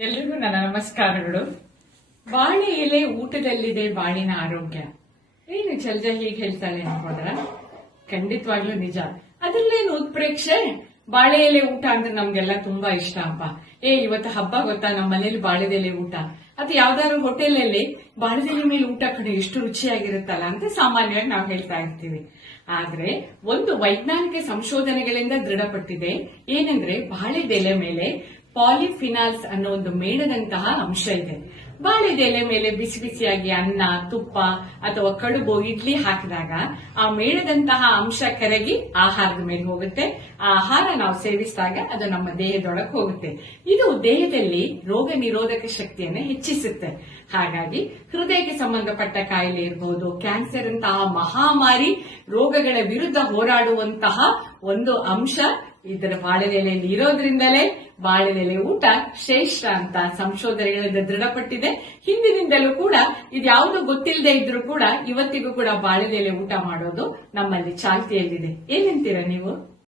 ಎಲ್ರಿಗೂ ನನ್ನ ನಮಸ್ಕಾರಗಳು. ಬಾಳೆ ಎಲೆ ಊಟದಲ್ಲಿದೆ ಬಾಳಿನ ಆರೋಗ್ಯ. ಏನು ಜಲ್ಜ ಹೀಗೆ ಹೇಳ್ತಾಳೆ ಅನ್ಕೋದ್ರ? ಖಂಡಿತವಾಗ್ಲೂ ನಿಜ. ಅದ್ರಲ್ಲೇನು ಉತ್ಪ್ರೇಕ್ಷೆ? ಬಾಳೆ ಎಲೆ ಊಟ ಅಂದ್ರೆ ನಮ್ಗೆಲ್ಲ ತುಂಬಾ ಇಷ್ಟ ಅಪ್ಪ. ಇವತ್ತು ಹಬ್ಬ ಗೊತ್ತಾ, ನಮ್ಮ ಮನೇಲಿ ಬಾಳೆದೆಲೆ ಊಟ. ಅದು ಯಾವ್ದಾದ್ರು ಹೋಟೆಲಲ್ಲಿ ಬಾಳೆದೆಲೆ ಮೇಲೆ ಊಟ ಕಡೆ ಎಷ್ಟು ರುಚಿಯಾಗಿರುತ್ತಲ್ಲ ಅಂತ ಸಾಮಾನ್ಯವಾಗಿ ನಾವು ಹೇಳ್ತಾ ಇರ್ತೀವಿ. ಆದ್ರೆ ಒಂದು ವೈಜ್ಞಾನಿಕ ಸಂಶೋಧನೆಗಳಿಂದ ದೃಢಪಟ್ಟಿದೆ. ಏನಂದ್ರೆ ಬಾಳೆದೆಲೆ ಮೇಲೆ ಪಾಲಿಫಿನಾಲ್ಸ್ ಅನ್ನೋ ಒಂದು ಮೇಣದಂತಹ ಅಂಶ ಇದೆ. ಬಾಳೆದೆಲೆ ಮೇಲೆ ಬಿಸಿ ಬಿಸಿಯಾಗಿ ಅನ್ನ, ತುಪ್ಪ ಅಥವಾ ಕಡುಬು, ಇಡ್ಲಿ ಹಾಕಿದಾಗ ಆ ಮೇಣದಂತಹ ಅಂಶ ಕರಗಿ ಆಹಾರದ ಮೇಲೆ ಹೋಗುತ್ತೆ. ಆ ಆಹಾರ ನಾವು ಸೇವಿಸಿದಾಗ ಅದು ನಮ್ಮ ದೇಹದೊಳಗೆ ಹೋಗುತ್ತೆ. ಇದು ದೇಹದಲ್ಲಿ ರೋಗ ನಿರೋಧಕ ಶಕ್ತಿಯನ್ನು ಹೆಚ್ಚಿಸುತ್ತೆ. ಹಾಗಾಗಿ ಹೃದಯಕ್ಕೆ ಸಂಬಂಧಪಟ್ಟ ಕಾಯಿಲೆ ಇರಬಹುದು, ಕ್ಯಾನ್ಸರ್ ಅಂತಹ ಮಹಾಮಾರಿ ರೋಗಗಳ ವಿರುದ್ಧ ಹೋರಾಡುವಂತಹ ಒಂದು ಅಂಶ ಇದರ ಬಾಳೆದೆಲೆಯಲ್ಲಿ ಇರೋದ್ರಿಂದಲೇ ಬಾಳೆದೆಲೆ ಊಟ ಶ್ರೇಷ್ಠ ಅಂತ ಸಂಶೋಧನೆಗಳಿಂದ ದೃಢಪಟ್ಟಿದೆ. ಹಿಂದಿನಿಂದಲೂ ಕೂಡ ಇದ್ಯಾವುದು ಗೊತ್ತಿಲ್ಲದೆ ಇದ್ರೂ ಕೂಡ ಇವತ್ತಿಗೂ ಕೂಡ ಬಾಳೆದೆಲೆ ಊಟ ಮಾಡೋದು ನಮ್ಮಲ್ಲಿ ಚಾಲ್ತಿಯಲ್ಲಿದೆ. ಏನಂತೀರಾ ನೀವು?